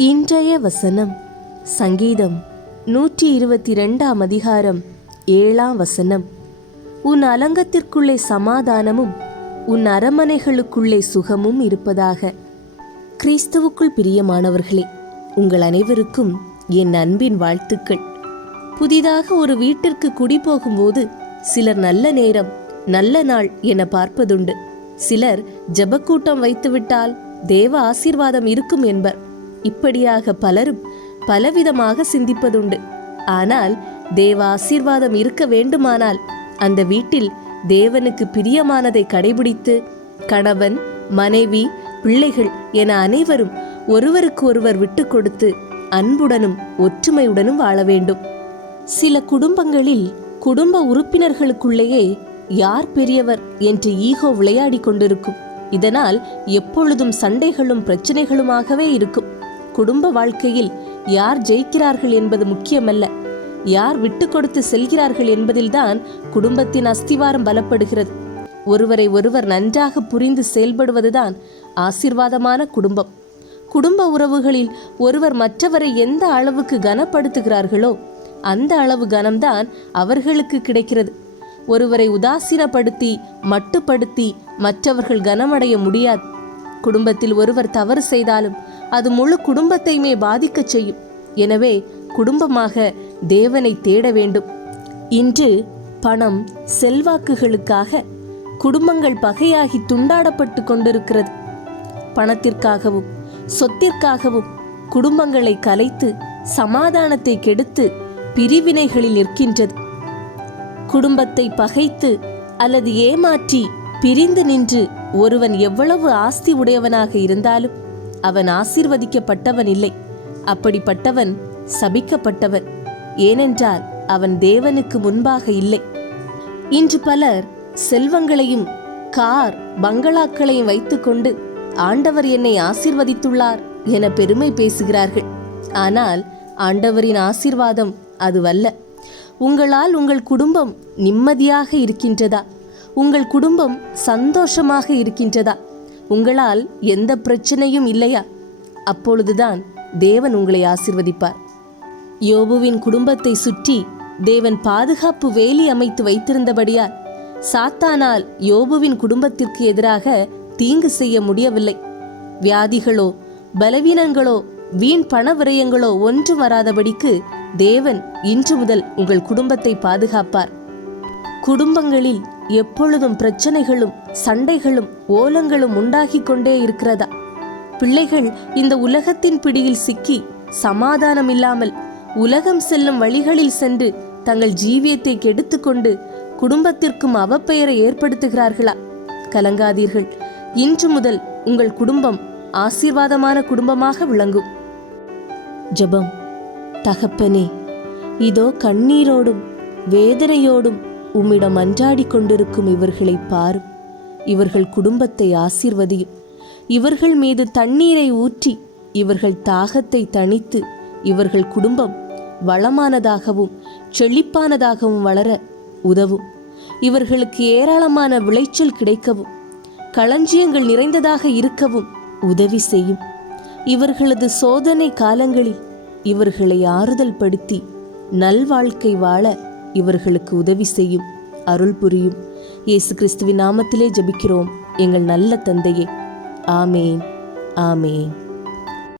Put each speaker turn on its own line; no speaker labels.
இன்றைய வசனம் சங்கீதம் நூற்றி இருபத்தி ரெண்டாம் அதிகாரம் ஏழாம் வசனம். உன் அலங்கத்திற்குள்ளே சமாதானமும் உன் அரமனைகளுக்குள்ளே சுகமும் இருப்பதாக. கிறிஸ்துவுக்குள் பிரியமானவர்களே உங்கள் அனைவருக்கும் என் அன்பின் வாழ்த்துக்கள். புதிதாக ஒரு வீட்டிற்கு குடி போகும்போது சிலர் நல்ல நேரம் நல்ல நாள் என பார்ப்பதுண்டு. சிலர் ஜெபக்கூட்டம் வைத்துவிட்டால் தேவ ஆசீர்வாதம் இருக்கும் என்பர். இப்படியாக பலரும் பலவிதமாக சிந்திப்பதுண்டு. ஆனால் தேவ ஆசீர்வாதம் இருக்க வேண்டுமானால் அந்த வீட்டில் தேவனுக்கு பிரியமானதை கடைபிடித்து கணவன் மனைவி பிள்ளைகள் என அனைவரும் ஒருவருக்கு ஒருவர் விட்டு கொடுத்து அன்புடனும் ஒற்றுமையுடனும் வாழ வேண்டும். சில குடும்பங்களில் குடும்ப உறுப்பினர்களுக்குள்ளேயே யார் பெரியவர் என்று ஈகோ விளையாடி கொண்டிருக்கும். இதனால் எப்பொழுதும் சண்டைகளும் பிரச்சனைகளுமாகவே இருக்கும். குடும்ப வாழ்க்கையில் யார் ஜெயிக்கிறார்கள் என்பது முக்கியமல்ல. யார் விட்டு கொடுத்து செல்கிறார்கள் என்பதில்தான் குடும்பத்தின் அஸ்திவாரம் பலப்படுகிறது. ஒருவரை ஒருவர் நன்றாக புரிந்து செயல்படுவதுதான் ஆசிர்வாதமான குடும்பம். குடும்ப உறவுகளில் ஒருவர் மற்றவரை எந்த அளவுக்கு கனப்படுத்துகிறார்களோ அந்த அளவு கனம்தான் அவர்களுக்கு கிடைக்கிறது. ஒருவரை உதாசீனப்படுத்தி மட்டுப்படுத்தி மற்றவர்கள் கனமடைய முடியாது. குடும்பத்தில் ஒருவர் தவறு செய்தாலும் அது முழு குடும்பத்தையுமே பாதிக்கச் செய்யும். எனவே குடும்பமாக தேவனை தேட வேண்டும். இன்று பணம் செல்வாக்குகளுக்காக குடும்பங்கள் பகையாகி துண்டாடப்பட்டு கொண்டிருக்கிறது. பணத்திற்காகவும் சொத்திற்காகவும் குடும்பங்களை கலைத்து சமாதானத்தை கெடுத்து பிரிவினைகளில் நிற்கின்றது. குடும்பத்தை பகைத்து அல்லது ஏமாற்றி பிரிந்து நின்று ஒருவன் எவ்வளவு ஆஸ்தி உடையவனாக இருந்தாலும் அவன் ஆசீர்வதிக்கப்பட்டவன் இல்லை அப்படிப்பட்டவன் சபிக்கப்பட்டவன் ஏனென்றால் அவன் தேவனுக்கு முன்பாக இல்லை. இன்று பலர் செல்வங்களையும் கார் பங்களாக்களையும் வைத்துக்கொண்டு ஆண்டவர் என்னை ஆசீர்வதித்துள்ளார் என பெருமை பேசுகிறார்கள். ஆனால் ஆண்டவரின் ஆசீர்வாதம் அதுவல்ல. உங்களால் உங்கள் குடும்பம் நிம்மதியாக இருக்கின்றதா? உங்கள் குடும்பம் சந்தோஷமாக இருக்கின்றதா? உங்களால் எந்த பிரச்சனையும் இல்லையா? அப்பொழுதுதான் தேவன் உங்களை ஆசிர்வதிப்பார். யோபுவின் குடும்பத்தை சுற்றி தேவன் பாதுகாப்பு வேலி அமைத்து வைத்திருந்தபடியால் சாத்தானால் யோபுவின் குடும்பத்திற்கு எதிராக தீங்கு செய்ய முடியவில்லை. வியாதிகளோ பலவீனங்களோ வீண் பண விரயங்களோ ஒன்றும் வராதபடிக்கு தேவன் இன்று முதல் உங்கள் குடும்பத்தை பாதுகாப்பார். குடும்பங்களில் எப்பொழுதும் பிரச்சனைகளும் சண்டைகளும் ஓலங்களும் உண்டாகிக் கொண்டே இருக்கிறதா? பிள்ளைகள் இந்த உலகத்தின் பிடியில் சிக்கி சமாதானம் இல்லாமல் உலகம் செல்லும் வழிகளில் சென்று தங்கள் ஜீவியத்தை கெடுத்துக்கொண்டு குடும்பத்திற்கும் அவப்பெயரை ஏற்படுத்துகிறார்களா? கலங்காதீர்கள். இன்று முதல் உங்கள் குடும்பம் ஆசீர்வாதமான குடும்பமாக விளங்கும். ஜெபம். தகப்பனே இதோ கண்ணீரோடும் வேதனையோடும் உம்மிடம் அன்றாடி கொண்டிருக்கும் இவர்களை பாரும். இவர்கள் குடும்பத்தை ஆசிர்வதியும். இவர்கள் மீது தண்ணீரை ஊற்றி இவர்கள் தாகத்தை தணித்து இவர்கள் குடும்பம் வளமானதாகவும் செழிப்பானதாகவும் வளர உதவும். இவர்களுக்கு ஏராளமான விளைச்சல் கிடைக்கவும் களஞ்சியங்கள் நிறைந்ததாக இருக்கவும் உதவி செய்யும். இவர்களது சோதனை காலங்களில் இவர்களை ஆறுதல் படுத்தி நல்வாழ்க்கை வாழ இவர்களுக்கு உதவி செய்யும் அருள் புரியும். இயேசு கிறிஸ்துவின் நாமத்திலே ஜபிக்கிறோம். எங்கள் நல்ல தந்தையே. ஆமேன். ஆமேன்.